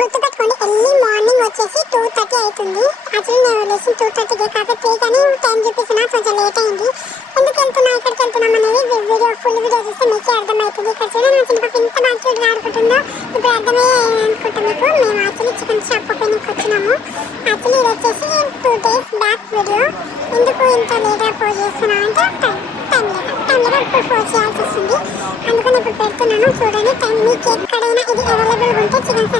గుర్తుపెట్టుకోండి, early morning వచ్చేసి 2:30 అవుతుంది. యాక్చువల్లీ నేను లేచిన 2:30కి, కాకపోతే 3 కానీ టైం చూపిస్తున్నా, కొంచెం లేట్ అయింది. ఎందుకు వెళ్తున్నా, ఎక్కడికి వెళ్తున్నాం అనేది ఫుల్ వీడియో చూస్తే మీకే అర్థమవుతుంది. ఇక్కడ చూడండి నా చిన్న పాప ఇంత బాగా క్యూట్గా ఆడుకుంటుందో. ఇప్పుడు అర్థమయ్యే అనుకుంటా మీకు. మేము యాక్చువల్లీ చికెన్ షాప్ ఓపెనింగ్కి వచ్చినాము. యాక్చువల్లీ ఇది వచ్చేసి 2 days బ్యాక్ వీడియో. ఎందుకు ఇంత లేట్గా పోస్ట్ చేస్తున్నా అంటే టైం లేక ఇప్పుడు పోస్ట్ చేయాల్సి వస్తుంది. అందుకని ఇప్పుడు పెడుతున్నాను. చూడండి టైం మీకు ఎక్కడైనా ఇది అవైలబుల్గా ఉంటే చికెన్